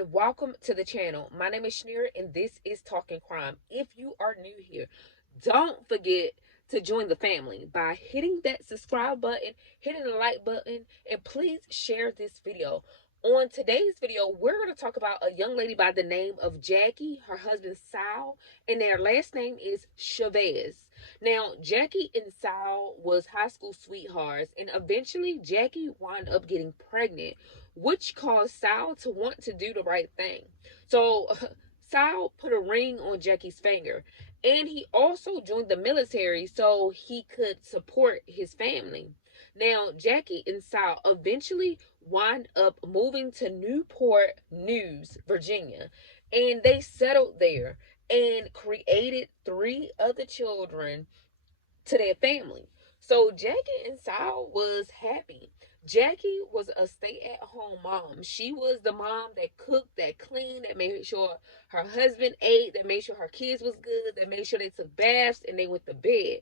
and welcome to the channel. My name is Shanira and this is Talking Crime. If you are new here, don't forget to join the family by hitting that subscribe button, hitting the like button, and please share this video. On today's video, we're going to talk about a young lady by the name of Jackie, her husband Sal, and their last name is Chavez. Now, Jackie and Sal was high school sweethearts, and eventually Jackie wound up getting pregnant, which caused Sal to want to do the right thing. So Sal put a ring on Jackie's finger, and he also joined the military so he could support his family. Now, Jackie and Sal eventually wind up moving to Newport News, Virginia, and they settled there and created three other children to their family. So Jackie and Sal was happy. Jackie was a stay-at-home mom. She was the mom that cooked, that cleaned, that made sure her husband ate, that made sure her kids was good, that made sure they took baths and they went to bed.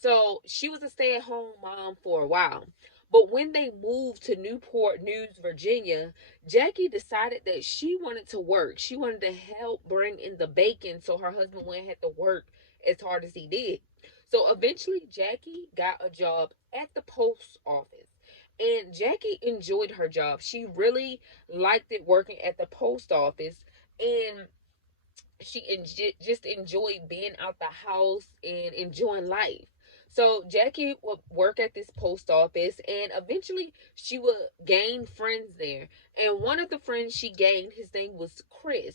So she was a stay-at-home mom for a while. But when they moved to Newport News, Virginia, Jackie decided that she wanted to work. She wanted to help bring in the bacon so her husband wouldn't have to work as hard as he did. So eventually, Jackie got a job at the post office. And Jackie enjoyed her job. She really liked it working at the post office. And she just enjoyed being out the house and enjoying life. So Jackie would work at this post office, and eventually she would gain friends there. And one of the friends she gained, his name was Chris.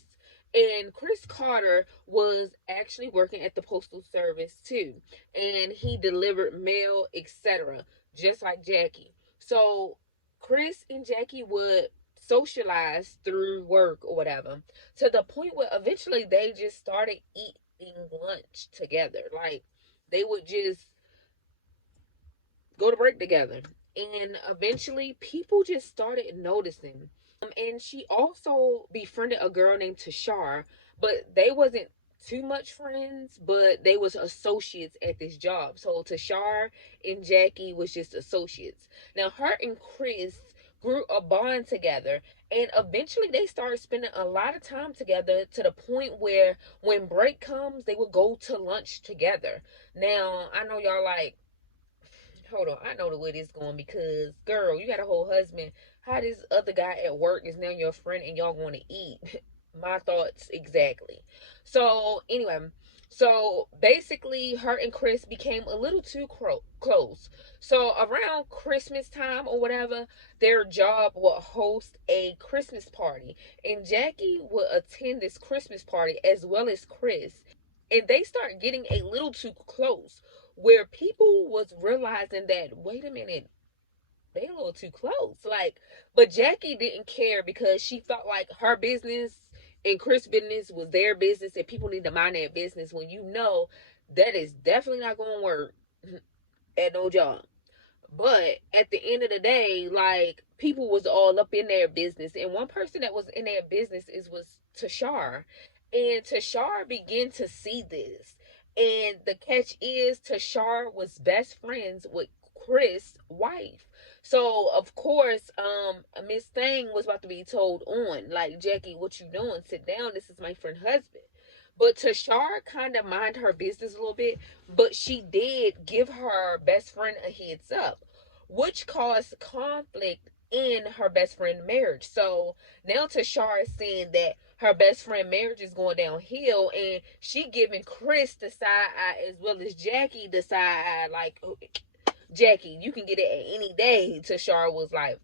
And Chris Carter was actually working at the postal service too, and he delivered mail, etc., just like Jackie. So Chris and Jackie would socialize through work or whatever, to the point where eventually they just started eating lunch together. Like, they would just go to break together. And eventually people just started noticing. And she also befriended a girl named Tashar, but they wasn't too much friends, but they was associates at this job. So Tashar and Jackie was just associates. Now her and Chris grew a bond together, and eventually they started spending a lot of time together, to the point where when break comes they would go to lunch together. Now I know y'all like, hold on, I know the way this going, because girl, you got a whole husband. How this other guy at work is now your friend and y'all going to eat? My thoughts exactly. So anyway, so basically her and Chris became a little too close. So around Christmas time or whatever, their job would host a Christmas party, and Jackie would attend this Christmas party as well as Chris. And they start getting a little too close, where people was realizing that, wait a minute, they a little too close. Like, but Jackie didn't care, because she felt like her business and Chris' business was their business, and people need to mind their business, when you know that is definitely not going to work at no job. But at the end of the day, like, people was all up in their business, and one person that was in their business was Tashar. And Tashar began to see this. And the catch is, Tashar was best friends with Chris' wife. So of course, Miss Thing was about to be told on, like, Jackie, what you doing? Sit down. This is my friend husband. But Tashar kind of mind her business a little bit, but she did give her best friend a heads up, which caused conflict in her best friend marriage. So now Tashar is saying that her best friend marriage is going downhill, and she giving Chris the side eye as well as Jackie the side eye. Like, Jackie, you can get it at any day. Tashar was like.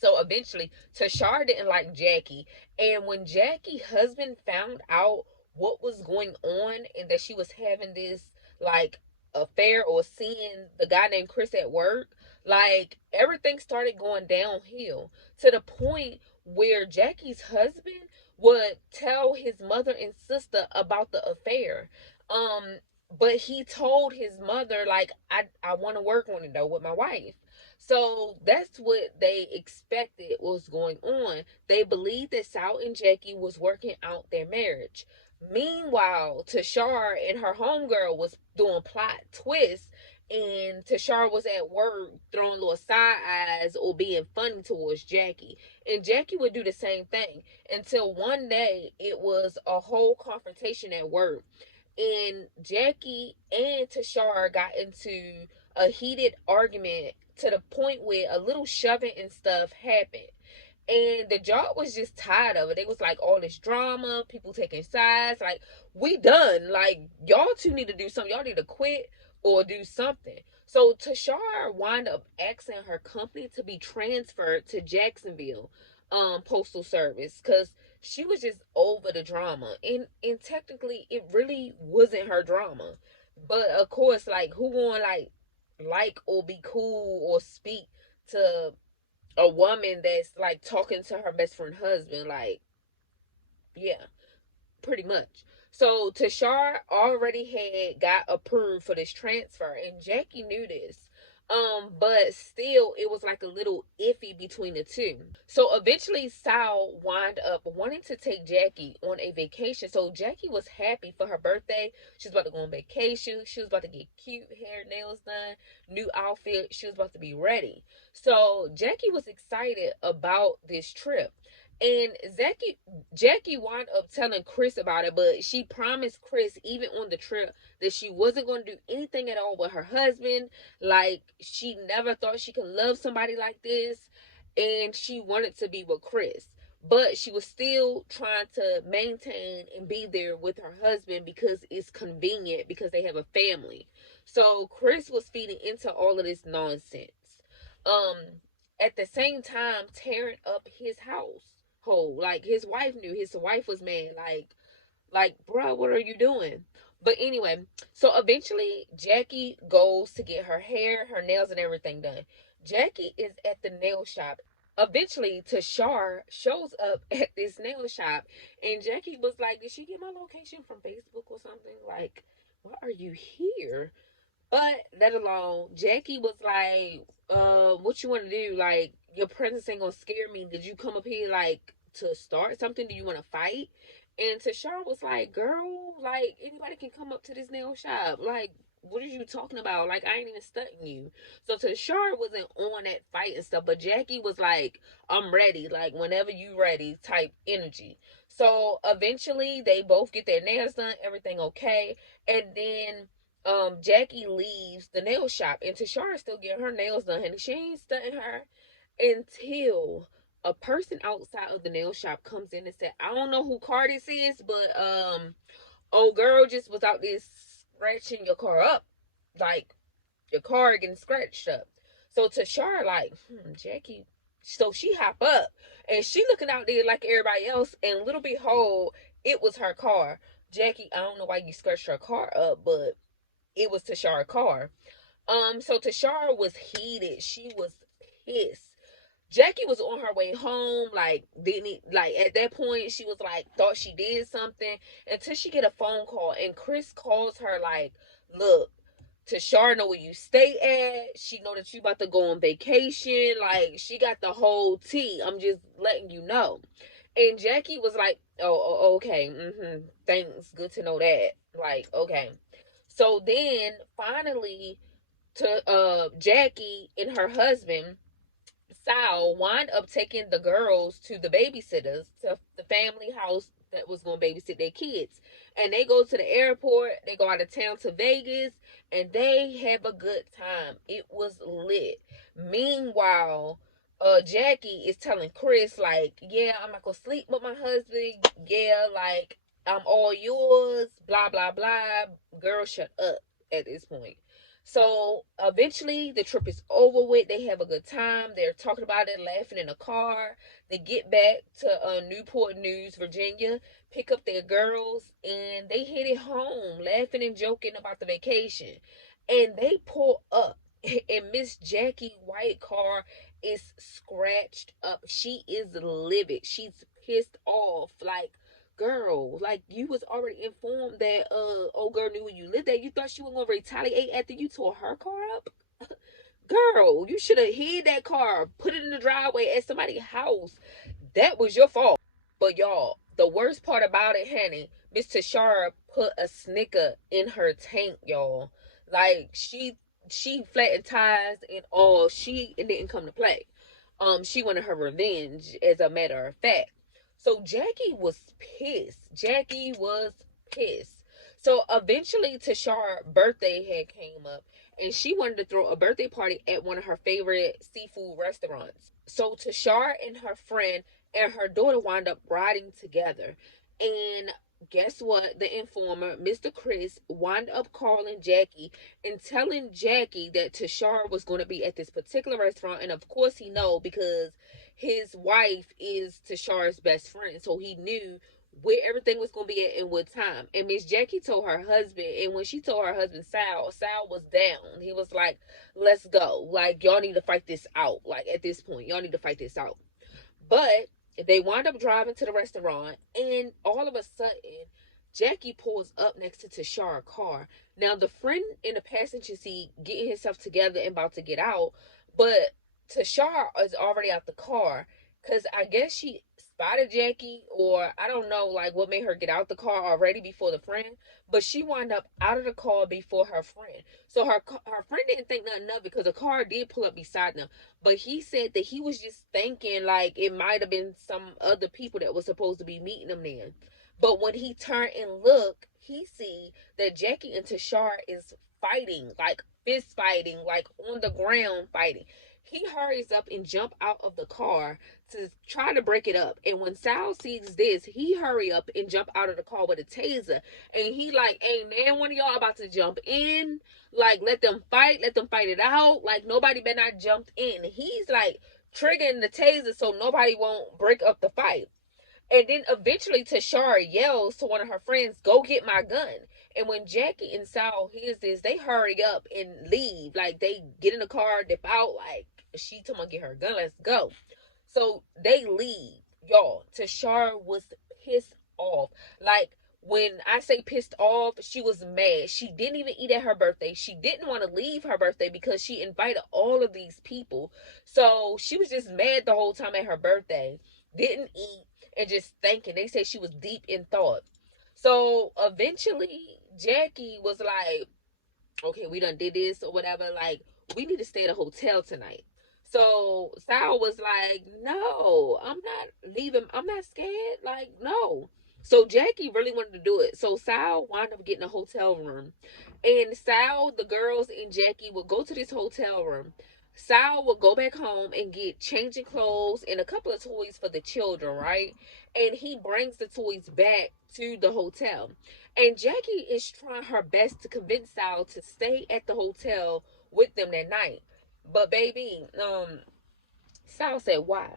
So eventually, Tashar didn't like Jackie. And when Jackie's husband found out what was going on, and that she was having this, like, affair or seeing the guy named Chris at work, like, everything started going downhill, to the point where Jackie's husband would tell his mother and sister about the affair. But he told his mother, like, I want to work on it though with my wife. So that's what they expected was going on. They believed that Sal and Jackie was working out their marriage. Meanwhile, Tashar and her homegirl was doing plot twists and Tashara was at work throwing little side eyes or being funny towards Jackie. And Jackie would do the same thing until one day it was a whole confrontation at work. And Jackie and Tashara got into a heated argument to the point where a little shoving and stuff happened. And the job was just tired of it. It was like all this drama, people taking sides. Like, we done. Like, y'all two need to do something. Y'all need to quit or do something. So Tashara wound up asking her company to be transferred to Jacksonville Postal Service because she was just over the drama. And technically it really wasn't her drama. But of course, like, who gonna like or be cool or speak to a woman that's like talking to her best friend husband? Like, yeah, pretty much. So Tashar already had got approved for this transfer, and Jackie knew this. But still, it was like a little iffy between the two. So eventually, Sal wound up wanting to take Jackie on a vacation. So Jackie was happy for her birthday. She was about to go on vacation. She was about to get cute hair, nails done, new outfit. She was about to be ready. So Jackie was excited about this trip. And Jackie wound up telling Chris about it, but she promised Chris, even on the trip, that she wasn't going to do anything at all with her husband. Like, she never thought she could love somebody like this, and she wanted to be with Chris. But she was still trying to maintain and be there with her husband because it's convenient, because they have a family. So Chris was feeding into all of this nonsense. Um, at the same time, tearing up his house whole. Like, his wife knew. His wife was mad. Like, bro, what are you doing? But anyway, so eventually Jackie goes to get her hair, her nails, and everything done. Jackie is at the nail shop. Eventually, Tashar shows up at this nail shop, and Jackie was like, "Did she get my location from Facebook or something? Like, why are you here?" But let alone, Jackie was like, what you want to do? Like, your presence ain't gonna scare me. Did you come up here like to start something? Do you want to fight? And Tashara was like, girl, like, anybody can come up to this nail shop. Like, what are you talking about? Like, I ain't even studying you. So Tashara wasn't on that fight and stuff, but Jackie was like, I'm ready. Like, whenever you ready type energy. So eventually they both get their nails done, everything okay. And then Jackie leaves the nail shop, and Tashara still getting her nails done, and she ain't studying her until a person outside of the nail shop comes in and said, I don't know who car this is, but old girl just was out there scratching your car up. Like, your car getting scratched up. So Tashara like, Jackie. So she hop up and she looking out there like everybody else, and little behold, it was her car. Jackie, I don't know why you scratched her car up, but it was Tashara's car. So Tashara was heated. She was pissed. Jackie was on her way home, like, didn't like, at that point she was like, thought she did something, until she get a phone call, and Chris calls her like, look, Tashara know where you stay at. She know that you about to go on vacation. Like, she got the whole tea. I'm just letting you know. And Jackie was like, oh okay, thanks, good to know that. Like, okay. So then finally, to Jackie and her husband Sal wind up taking the girls to the babysitters, to the family house that was going to babysit their kids. And they go to the airport, they go out of town to Vegas, and they have a good time. It was lit. Meanwhile, Jackie is telling Chris, like, yeah, I'm not going to sleep with my husband. Yeah, like, I'm all yours, blah, blah, blah. Girl, shut up at this point. So eventually the trip is over with. They have a good time. They're talking about it, laughing in the car. They get back to Newport News, Virginia, pick up their girls, and they headed home, laughing and joking about the vacation. And they pull up, and Miss Jackie White car is scratched up. She is livid. She's pissed off. Like, girl, like, you was already informed that old girl knew where you lived at. You thought she was gonna retaliate after you tore her car up? Girl, you should have hid that car, put it in the driveway at somebody's house. That was your fault. But y'all, the worst part about it, honey, Miss Tashara put a Snicker in her tank, y'all. Like, she she flattened tires and all. She didn't come to play. She wanted her revenge, as a matter of fact. So Jackie was pissed. Jackie was pissed. So eventually Tashar's birthday had came up, and she wanted to throw a birthday party at one of her favorite seafood restaurants. So Tashar and her friend and her daughter wound up riding together. And guess what? The informer, Mr. Chris, wound up calling Jackie and telling Jackie that Tashar was going to be at this particular restaurant. And of course he know, because his wife is Tashar's best friend. So he knew where everything was going to be at and what time. And Miss Jackie told her husband, and when she told her husband Sal was down. He was like, let's go. Like, y'all need to fight this out. Like, at this point, y'all need to fight this out. But they wind up driving to the restaurant, and all of a sudden, Jackie pulls up next to Tashar's car. Now, the friend in the passenger seat getting himself together and about to get out, but Tashar is already out the car, because I guess she spotted Jackie, or I don't know, like, what made her get out the car already before the friend, but she wound up out of the car before her friend. So her friend didn't think nothing of it, because the car did pull up beside them. But he said that he was just thinking like it might have been some other people that was supposed to be meeting him there. But when he turned and looked, he see that Jackie and Tashar is fighting, like fist fighting, like on the ground fighting. He hurries up and jump out of the car to try to break it up. And when Sal sees this, he hurry up and jump out of the car with a taser. And he like, ain't man one of y'all about to jump in. Like, let them fight it out. Like, nobody better not jump in. He's like triggering the taser so nobody won't break up the fight. And then eventually Tashara yells to one of her friends, go get my gun. And when Jackie and Sal hears this, they hurry up and leave. Like, they get in the car, dip out, like, she told me get her gun, let's go. So they leave. Y'all, Tashara was pissed off. Like, when I say pissed off, she was mad. She didn't even eat at her birthday. She didn't want to leave her birthday because she invited all of these people. So she was just mad the whole time at her birthday. Didn't eat and just thinking. They say she was deep in thought. So eventually Jackie was like, okay, we done did this or whatever. Like, we need to stay at a hotel tonight. So Sal was like, no, I'm not leaving. I'm not scared. Like, no. So Jackie really wanted to do it. So Sal wound up getting a hotel room. And Sal, the girls, and Jackie would go to this hotel room. Sal would go back home and get changing clothes and a couple of toys for the children, right? And he brings the toys back to the hotel. And Jackie is trying her best to convince Sal to stay at the hotel with them that night. But baby, Sal said, why?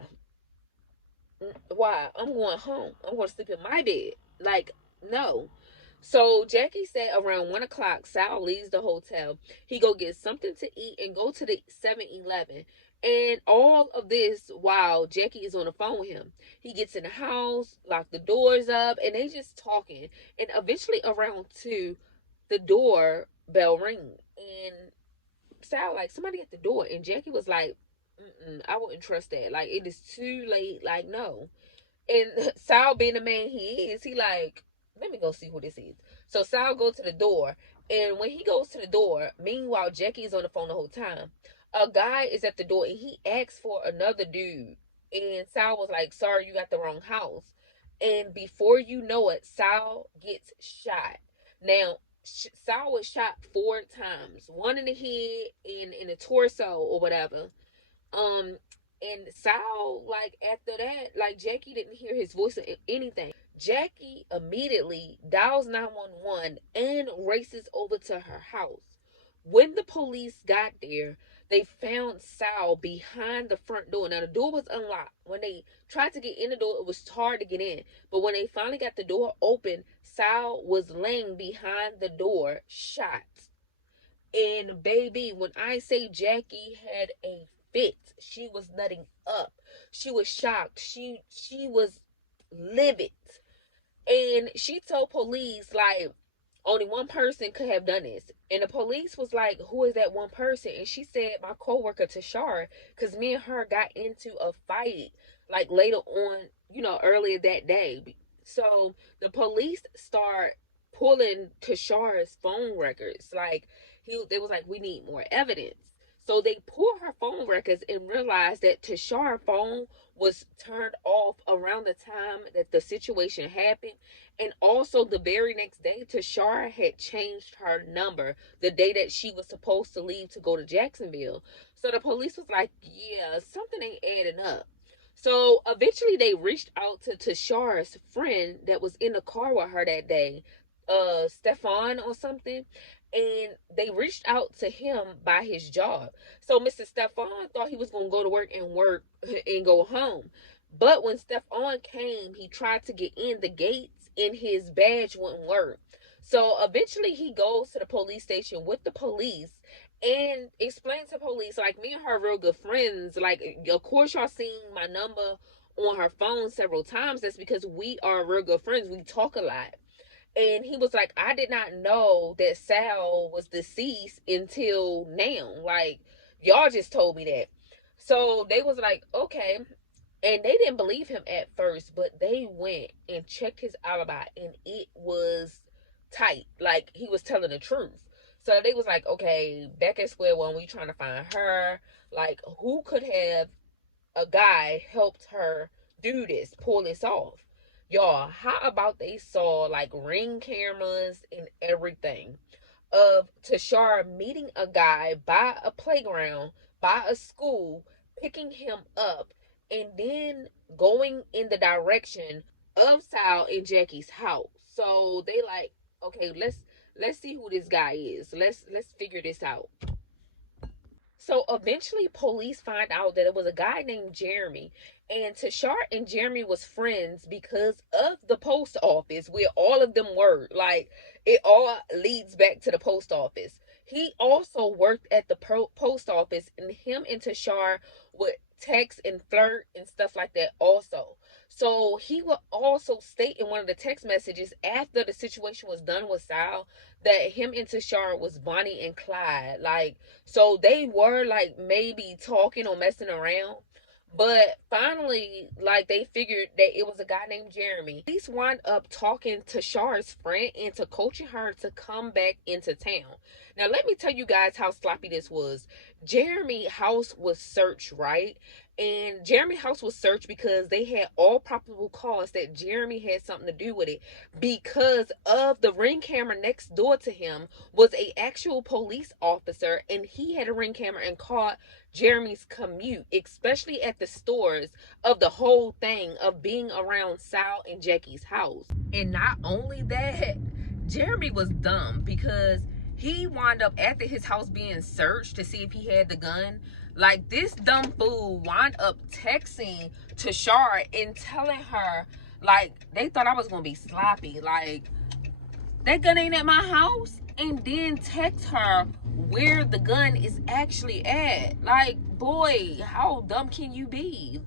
Why? I'm going home. I'm going to sleep in my bed. Like, no. So Jackie said around 1 o'clock, Sal leaves the hotel. He go get something to eat and go to the 7-Eleven. And all of this while Jackie is on the phone with him. He gets in the house, lock the doors up, and they just talking. And eventually around 2, the door bell ring. And Sal like, somebody at the door. And Jackie was like, I wouldn't trust that. Like, it is too late. Like, no. And Sal being the man he is, he like, let me go see who this is. So Sal go to the door. And when he goes to the door, meanwhile, Jackie is on the phone the whole time. A guy is at the door and he asks for another dude. And Sal was like, sorry, you got the wrong house. And before you know it, Sal gets shot. Now, Sal was shot 4 times. One in the head and in the torso or whatever. And Sal, like, after that, like, Jackie didn't hear his voice or anything. Jackie immediately dials 911 and races over to her house. When the police got there, they found Sal behind the front door. Now, the door was unlocked. When they tried to get in the door, it was hard to get in. But when they finally got the door open, Sal was laying behind the door, shot. And baby, when I say Jackie had a fit, she was nutting up. She was shocked. She was livid. And she told police, like, only one person could have done this. And the police was like, who is that one person? And she said, my coworker Tashara, because me and her got into a fight, like, later on, earlier that day. So the police start pulling Tashara's phone records. Like, They was like, we need more evidence. So they pulled her phone records and realized that Tashar's phone was turned off around the time that the situation happened. And also the very next day, Tashara had changed her number the day that she was supposed to leave to go to Jacksonville. So the police was like, yeah, something ain't adding up. So eventually they reached out to Tashara's friend that was in the car with her that day, Stefan or something, and they reached out to him by his job. So Mr. Stefan thought he was gonna go to work and go home. But when Stefan came, he tried to get in the gates and his badge wouldn't work. So eventually he goes to the police station with the police and explains to police, like, me and her real good friends, like, of course y'all seen my number on her phone several times. That's because we are real good friends. We talk a lot. And he was like, I did not know that Sal was deceased until now. Like, y'all just told me that. So they was like, okay. And they didn't believe him at first, but they went and checked his alibi and it was tight. Like, he was telling the truth. So they was like, okay, back at square one, we trying to find her. Like, who could have a guy helped her do this, pull this off? Y'all, how about they saw like ring cameras and everything of Tashara meeting a guy by a playground, by a school, picking him up, and then going in the direction of Sal and Jackie's house. So they like, okay, let's see who this guy is. Let's figure this out. So eventually police find out that it was a guy named Jeremy, and Tashar and Jeremy was friends because of the post office where all of them were. Like, it all leads back to the post office. He also worked at the post office, and him and Tashar would text and flirt and stuff like that also. So he would also state in one of the text messages after the situation was done with Sal that him and Tashar was Bonnie and Clyde. Like, so they were like maybe talking or messing around. But finally, like, they figured that it was a guy named Jeremy. Police wound up talking to Shar's friend into coaching her to come back into town. Now, let me tell you guys how sloppy this was. Jeremy's house was searched, right? And Jeremy's house was searched because they had all probable cause that Jeremy had something to do with it, because of the ring camera next door to him was a actual police officer, and he had a ring camera and caught Jeremy's commute, especially at the stores, of the whole thing of being around Sal and Jackie's house. And not only that, Jeremy was dumb because he wound up after his house being searched to see if he had the gun. Like, this dumb fool wound up texting Tashara and telling her, like, they thought I was gonna be sloppy, like, that gun ain't at my house, and then text her where the gun is actually at. Like, boy, how dumb can you be?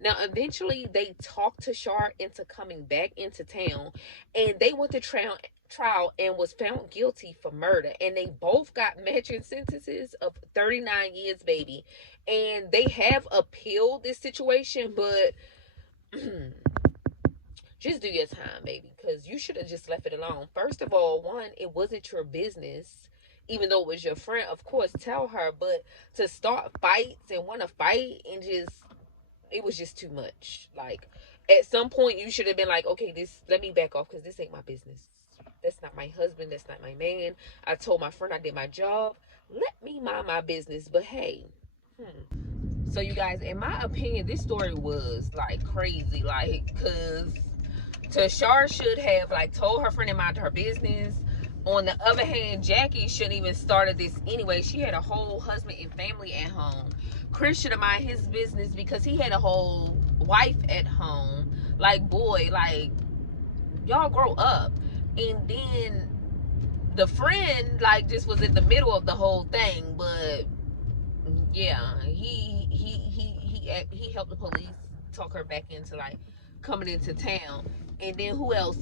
Now, eventually, they talked Tashara into coming back into town, and they went to trial and was found guilty for murder, and they both got matching sentences of 39 years, baby. And they have appealed this situation, but just do your time, baby, because you should have just left it alone. First of all, one, it wasn't your business. Even though it was your friend, of course, tell her. But to start fights and want to fight and just, it was just too much. Like, at some point, you should have been like, okay, let me back off, because this ain't my business. That's not my husband. That's not my man. I told my friend I did my job. Let me mind my business. But hey, So you guys, in my opinion, this story was like crazy. Like, because Tashar should have like told her friend to mind her business. On the other hand, Jackie shouldn't even started this anyway. She had a whole husband and family at home. Chris should have mind his business because he had a whole wife at home. Like, boy, like, y'all grow up. And then the friend like just was in the middle of the whole thing. But yeah, he helped the police talk her back into like coming into town. And then who else?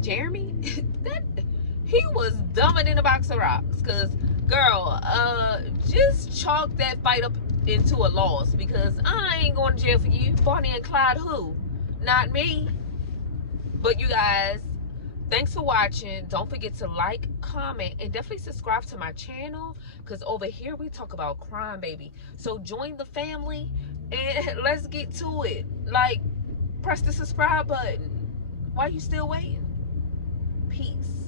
Jeremy. That he was dumber than a box of rocks. Cause girl, just chalk that fight up into a loss, because I ain't going to jail for you. Bonnie and Clyde who? Not me. But you guys, Thanks for watching. Don't forget to like, comment, and definitely subscribe to my channel, because over here we talk about crime, baby. So join the family and let's get to it. Like, press the subscribe button. Why you still waiting? Peace.